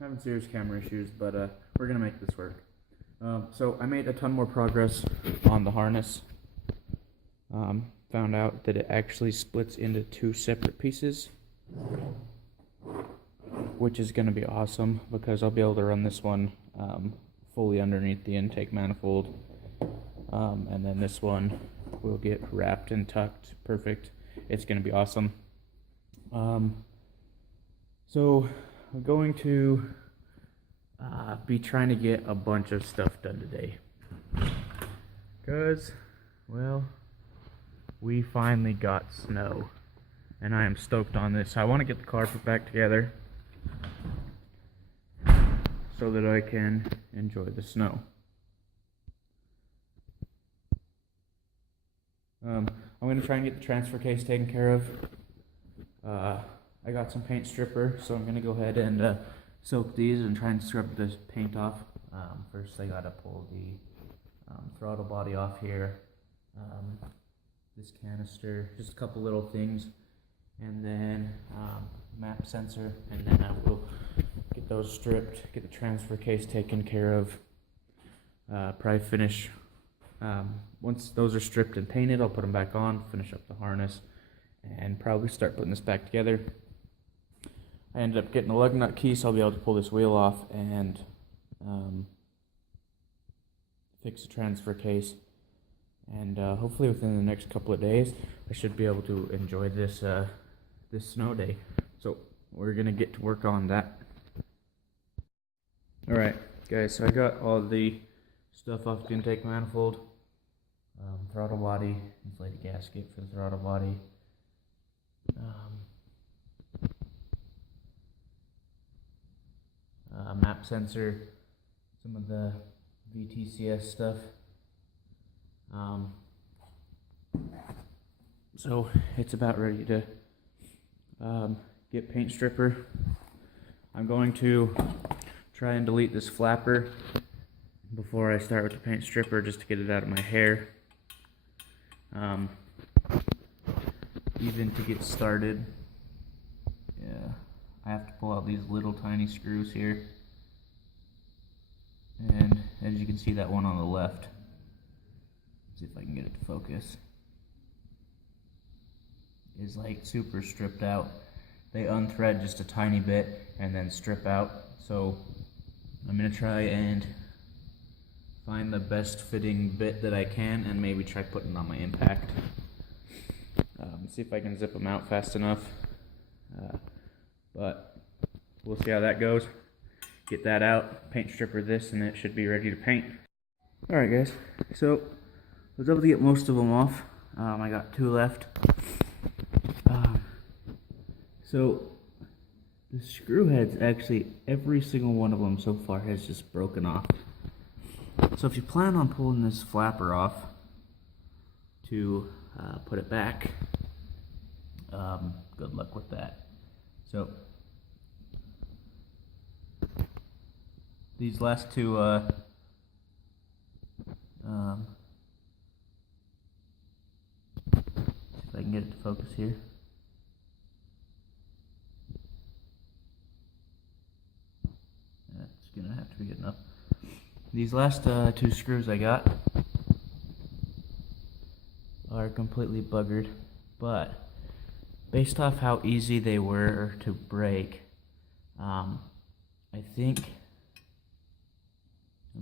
having serious camera issues, but we're gonna make this work. So I made a ton more progress on the harness. Found out that it actually splits into two separate pieces, which is gonna be awesome because I'll be able to run this one fully underneath the intake manifold, and then this one will get wrapped and tucked perfect. It's gonna be awesome. So I'm going to be trying to get a bunch of stuff done today, because, well, we finally got snow, and I am stoked on this. I want to get the car put back together so that I can enjoy the snow. I'm going to try and get the transfer case taken care of. I got some paint stripper, so I'm going to go ahead and soak these and try and scrub this paint off. First I got to pull the throttle body off here, this canister, just a couple little things, and then map sensor, and then I will get those stripped, get the transfer case taken care of, probably finish, once those are stripped and painted, I'll put them back on, finish up the harness, and probably start putting this back together. I ended up getting a lug nut key, so I'll be able to pull this wheel off and fix the transfer case. And hopefully within the next couple of days, I should be able to enjoy this this snow day. So we're gonna get to work on that. All right, guys. So I got all the stuff off the intake manifold, throttle body, inflated gasket for the throttle body. Map sensor, some of the VTCS stuff. So it's about ready to get paint stripper. I'm going to try and delete this flapper before I start with the paint stripper, just to get it out of my hair. Even to get started, yeah, I have to pull out these little tiny screws here, and as you can see, that one on the left, see if I can get it to focus, is like super stripped out. They unthread just a tiny bit and then strip out. So I'm gonna try and find the best fitting bit that I can, and maybe try putting it on my impact. See if I can zip them out fast enough, but we'll see how that goes. Get that out, paint stripper this, and it should be ready to paint. Alright guys, so I was able to get most of them off. I got two left. So the screw heads, actually every single one of them so far has just broken off. So if you plan on pulling this flapper off to put it back, good luck with that. So these last two if I can get it to focus here. That's gonna have to be good enough. These last two screws I got are completely buggered, but based off how easy they were to break, I think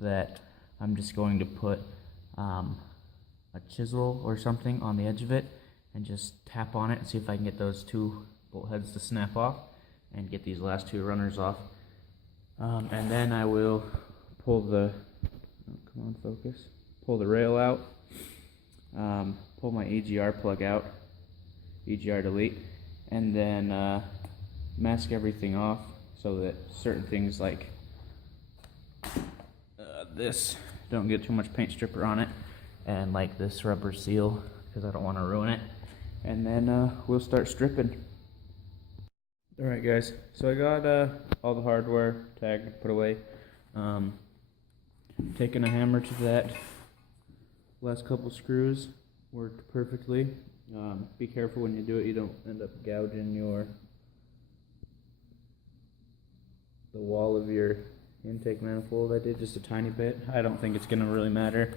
that I'm just going to put a chisel or something on the edge of it and just tap on it and see if I can get those two bolt heads to snap off and get these last two runners off. And then I will pull the, come on, focus, pull the rail out, pull my EGR plug out, EGR delete, and then mask everything off so that certain things like this don't get too much paint stripper on it, and like this rubber seal, because I don't want to ruin it. And then we'll start stripping. Alright guys, so I got all the hardware tagged, put away. Taking a hammer to that. Last couple screws worked perfectly. Be careful when you do it, you don't end up gouging your the wall of your intake manifold. I did just a tiny bit. I don't think it's gonna really matter.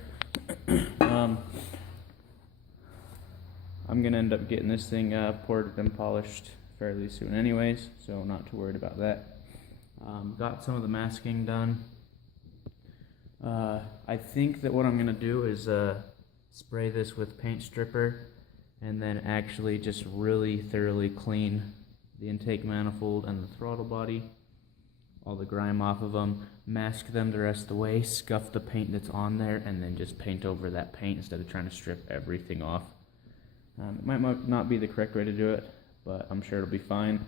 I'm gonna end up getting this thing ported and polished fairly soon anyways, so not too worried about that. Got some of the masking done. I think that what I'm gonna do is spray this with paint stripper and then actually just really thoroughly clean the intake manifold and the throttle body, all the grime off of them, mask them the rest of the way, scuff the paint that's on there, and then just paint over that paint instead of trying to strip everything off. It might not be the correct way to do it, but I'm sure it'll be fine.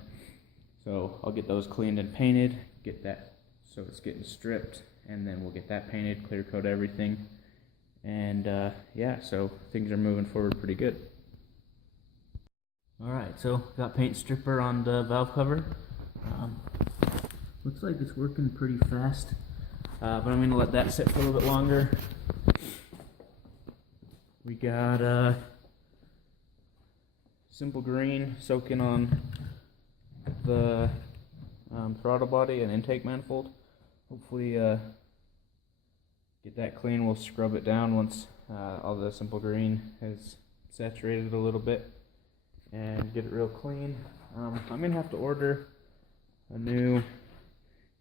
So I'll get those cleaned and painted, get that so it's getting stripped, and then we'll get that painted, clear coat everything, and yeah, so things are moving forward pretty good. Alright, so got paint stripper on the valve cover. Looks like it's working pretty fast, but I'm going to let that sit for a little bit longer. We got simple green soaking on the throttle body and intake manifold. Hopefully get that clean. We'll scrub it down once all the simple green has saturated a little bit and get it real clean. I'm going to have to order a new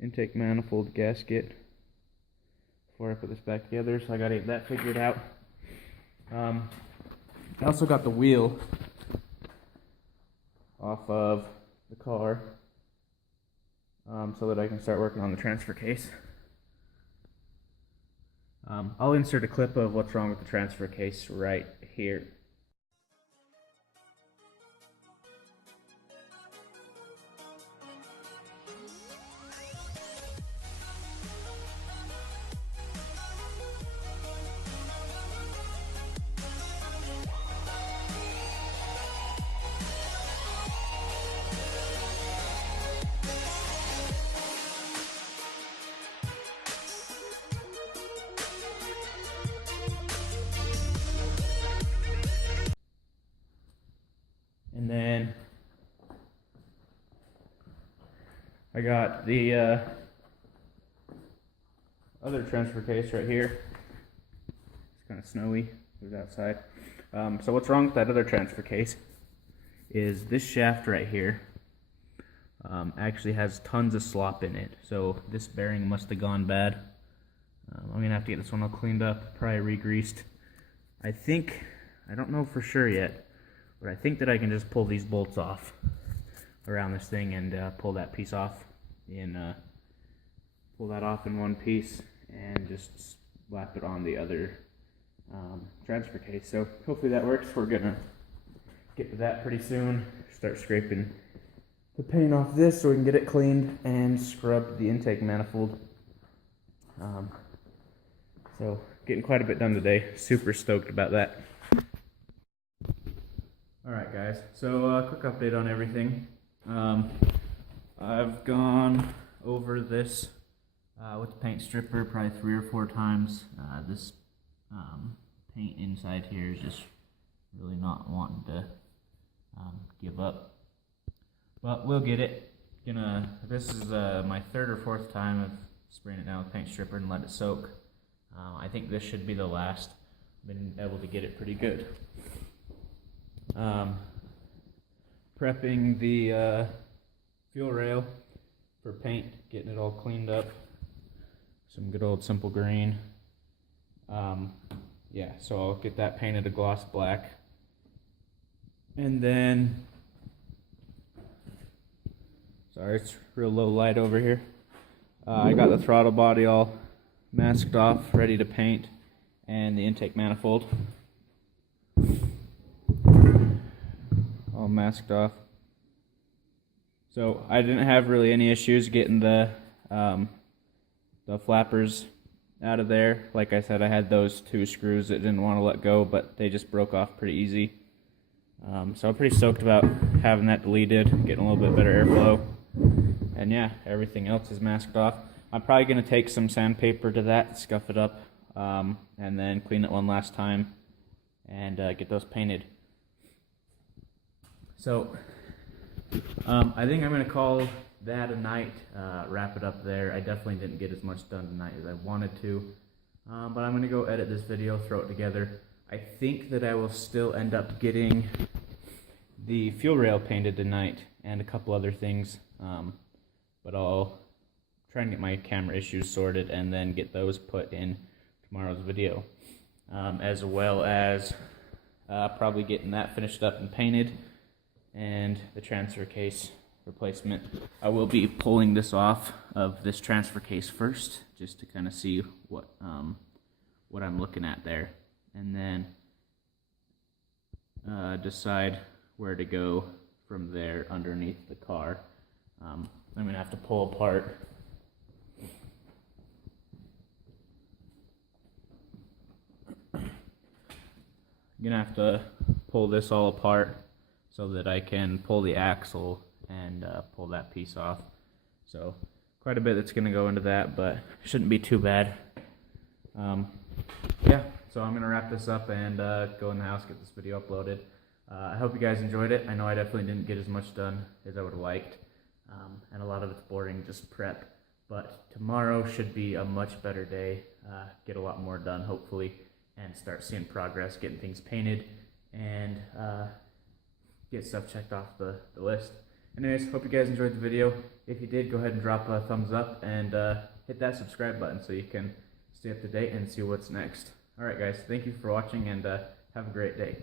intake manifold gasket before I put this back together, so I got to get that figured out. I also got the wheel off of the car so that I can start working on the transfer case. I'll insert a clip of what's wrong with the transfer case right here. And then I got the other transfer case right here. It's kind of snowy, it was outside. So what's wrong with that other transfer case is this shaft right here actually has tons of slop in it. So this bearing must have gone bad. I'm gonna have to get this one all cleaned up, probably re-greased. I don't know for sure yet, but I think that I can just pull these bolts off around this thing and pull that piece off in one piece and just slap it on the other transfer case. So hopefully that works. We're gonna get to that pretty soon. Start scraping the paint off this so we can get it cleaned and scrub the intake manifold. So getting quite a bit done today. Super stoked about that. Alright guys, so quick update on everything. I've gone over this with the paint stripper probably 3 or 4 times. This paint inside here is just really not wanting to give up. But we'll get it. This is my 3rd or 4th time of spraying it down with paint stripper and let it soak. I think this should be the last. I've been able to get it pretty good. Prepping the fuel rail for paint, getting it all cleaned up. Some good old simple green. Yeah, so I'll get that painted a gloss black. And then, sorry, it's real low light over here. I got the throttle body all masked off, ready to paint, and the intake manifold all masked off. So I didn't have really any issues getting the flappers out of there. Like I said, I had those 2 screws that didn't want to let go, but they just broke off pretty easy. So I'm pretty stoked about having that deleted, getting a little bit better airflow. And yeah, everything else is masked off. I'm probably going to take some sandpaper to that, scuff it up, and then clean it one last time and get those painted. So I think I'm going to call that a night, wrap it up there. I definitely didn't get as much done tonight as I wanted to, but I'm going to go edit this video, throw it together. I think that I will still end up getting the fuel rail painted tonight and a couple other things, but I'll try and get my camera issues sorted and then get those put in tomorrow's video, as well as probably getting that finished up and painted and the transfer case replacement. I will be pulling this off of this transfer case first just to kind of see what I'm looking at there, and then decide where to go from there underneath the car. I'm going to have to pull apart this all apart so that I can pull the axle and pull that piece off. So quite a bit that's going to go into that, but shouldn't be too bad. Yeah, so I'm going to wrap this up and go in the house, get this video uploaded. I hope you guys enjoyed it. I know I definitely didn't get as much done as I would have liked, and a lot of it's boring, just prep. But tomorrow should be a much better day. Get a lot more done, hopefully, and start seeing progress, getting things painted, and get stuff checked off the list. Anyways, hope you guys enjoyed the video. If you did, go ahead and drop a thumbs up and hit that subscribe button so you can stay up to date and see what's next. Alright guys, thank you for watching, and have a great day.